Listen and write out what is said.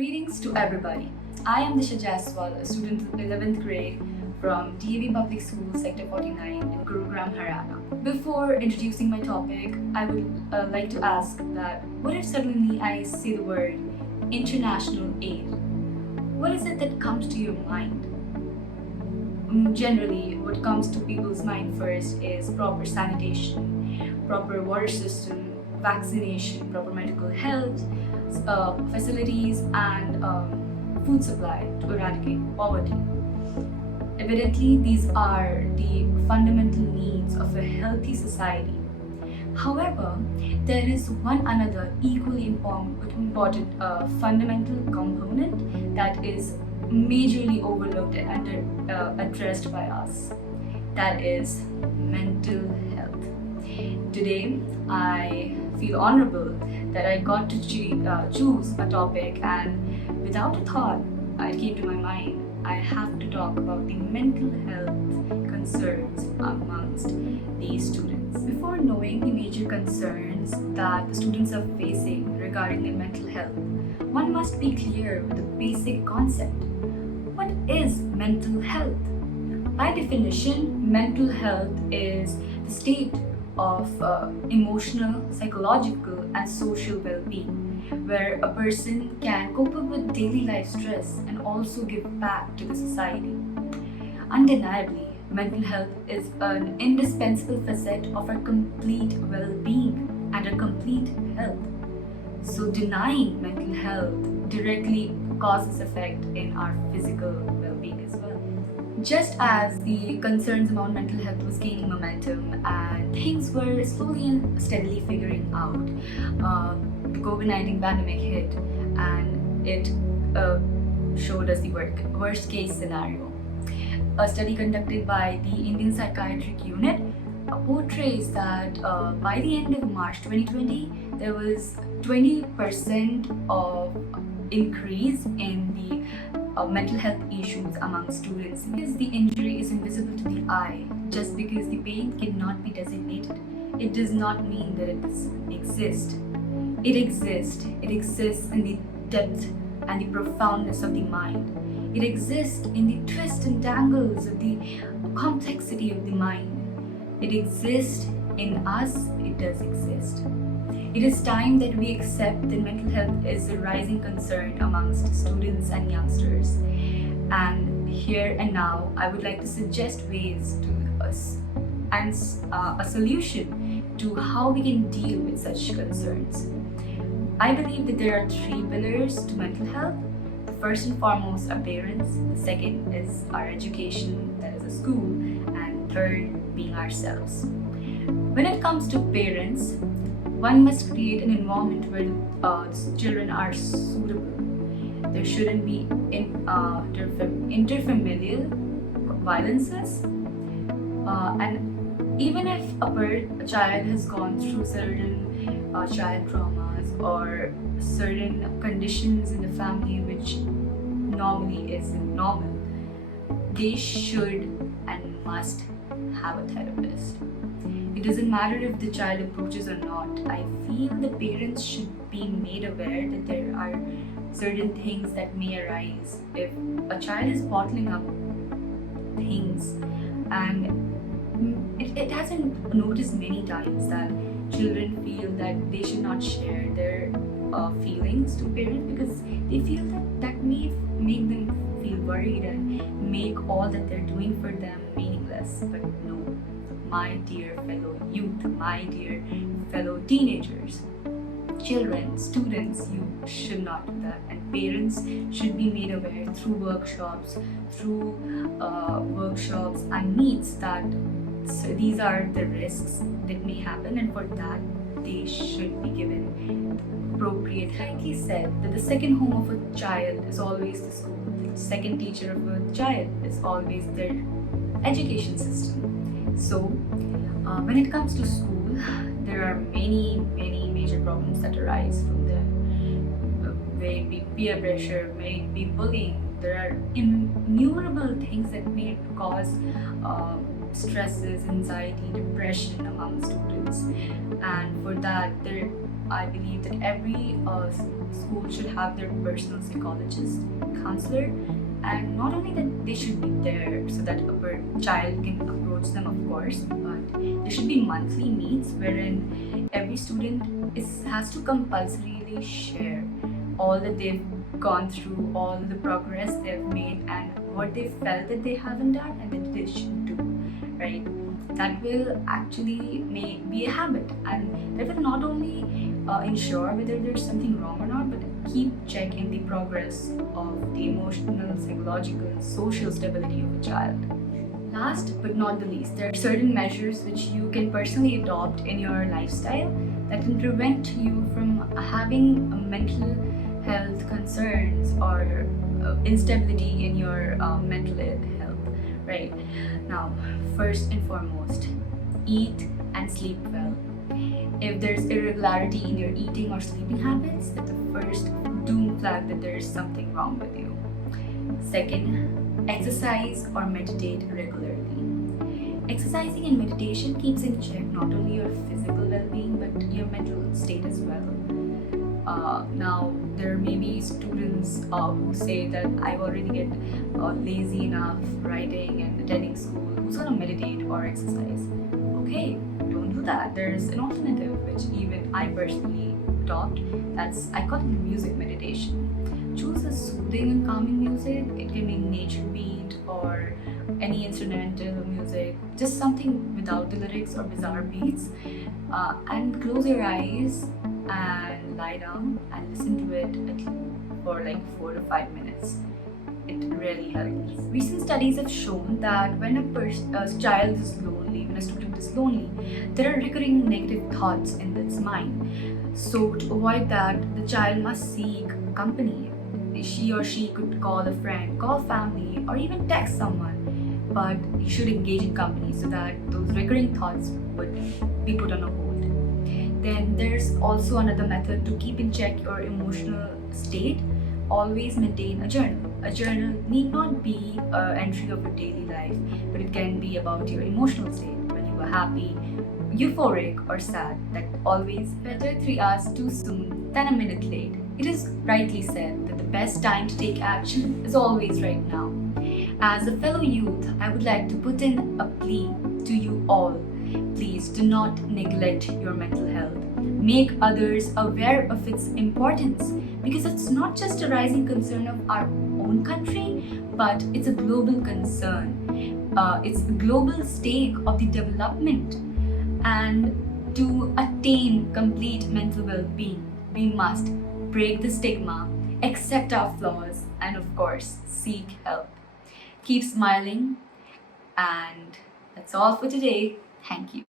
Greetings to everybody. I am Disha Jaiswal, a student of 11th grade from DAV Public School, Sector 49 in Gurugram, Haryana. Before introducing my topic, I would like to ask that what if suddenly I say the word international aid? What is it that comes to your mind? Generally, what comes to people's mind first is proper sanitation, proper water system, vaccination, proper medical health, facilities, and food supply to eradicate poverty. Evidently, these are the fundamental needs of a healthy society. However, there is one another equally important fundamental component that is majorly overlooked and addressed by us. That is mental health. Today, I feel honorable that I got to choose a topic, and without a thought, it came to my mind. I have to talk about the mental health concerns amongst these students. Before knowing the major concerns that the students are facing regarding their mental health, one must be clear with the basic concept. What is mental health? By definition, mental health is the state of emotional, psychological, and social well-being, where a person can cope up with daily life stress and also give back to the society. Undeniably, mental health is an indispensable facet of our complete well-being and our complete health. So denying mental health directly causes effect in our physical well-being as well. Just as the concerns about mental health was gaining momentum and things were slowly and steadily figuring out, the COVID-19 pandemic hit and it showed us the worst case scenario. A study conducted by the Indian Psychiatric Unit portrays that by the end of March 2020, there was 20% of increase in the mental health issues among students. Because the injury is invisible to the eye, just because the pain cannot be designated, it does not mean that it doesn't exist. It exists. It exists in the depth and the profoundness of the mind. It exists in the twists and tangles of the complexity of the mind. It exists in us. It does exist. It is time that we accept that mental health is a rising concern amongst students and youngsters. And here and now, I would like to suggest ways to us and a solution to how we can deal with such concerns. I believe that there are three pillars to mental health. The first and foremost are parents. The second is our education, that is a school, and third being ourselves. When it comes to parents, one must create an environment where children are suitable. There shouldn't be interfamilial violences, and even if a child has gone through certain child traumas or certain conditions in the family which normally isn't normal, they should and must have a therapist. It doesn't matter if the child approaches or not. I feel the parents should be made aware that there are certain things that may arise if a child is bottling up things, and it has been noticed many times that children feel that they should not share their feelings to parents because they feel that that may make them feel worried and make all that they're doing for them meaningless. But no, my dear fellow youth, my dear fellow teenagers, children, students, you should not do that, and parents should be made aware through workshops and meets that these are the risks that may happen, and for that they should be given appropriate. Rightly said that the second home of a child is always the school. The second teacher of a child is always their education system. So when it comes to school, there are many major problems that arise from there. May it be peer pressure, may it be bullying. There are innumerable things that may cause about stresses, anxiety, depression among students. And for that, I believe that every school should have their personal psychologist, counselor, and not only that they should be there so that a child can approach them, of course, but there should be monthly meets wherein every student has to compulsorily share all that they've gone through, all the progress they've made, and what they felt that they haven't done and that they should do, right? That will actually be a habit, and that will not only ensure whether there's something wrong or not, but keep checking the progress of the emotional, psychological, social stability of a child. Last but not the least, there are certain measures which you can personally adopt in your lifestyle that can prevent you from having mental health concerns or instability in your mental health, right? Now, first and foremost, eat and sleep well. If there's irregularity in your eating or sleeping habits, that's the first doom flag that there is something wrong with you. Second, exercise or meditate regularly. Exercising and meditation keeps in check not only your physical well-being but your mental state as well. Now, there may be students who say that I've already get lazy enough writing and attending school. Who's gonna meditate or exercise? Okay, don't do that. There's an alternative which even I personally adopt. I call it music meditation. Choose a soothing and calming music. It can be nature beat or any instrumental music, just something without the lyrics or bizarre beats, and close your eyes and lie down and listen to it for like 4 to 5 minutes. It really helps. Recent studies have shown that when a child is lonely, when a student is lonely, there are recurring negative thoughts in its mind. So to avoid that, the child must seek company. She or she could call a friend, call family, or even text someone. But you should engage in company so that those recurring thoughts would be put on a hold. Then there's also another method to keep in check your emotional state. Always maintain a journal. A journal need not be an entry of your daily life, but it can be about your emotional state, when you were happy, euphoric, or sad. That always better 3 hours too soon than a minute late. It is rightly said that the best time to take action is always right now. As a fellow youth, I would like to put in a plea to you all. Please do not neglect your mental health. Make others aware of its importance, because it's not just a rising concern of our own country, but it's a global concern. It's a global stake of the development. And to attain complete mental well-being, we must break the stigma, accept our flaws, and of course, seek help. Keep smiling, and that's all for today. Thank you.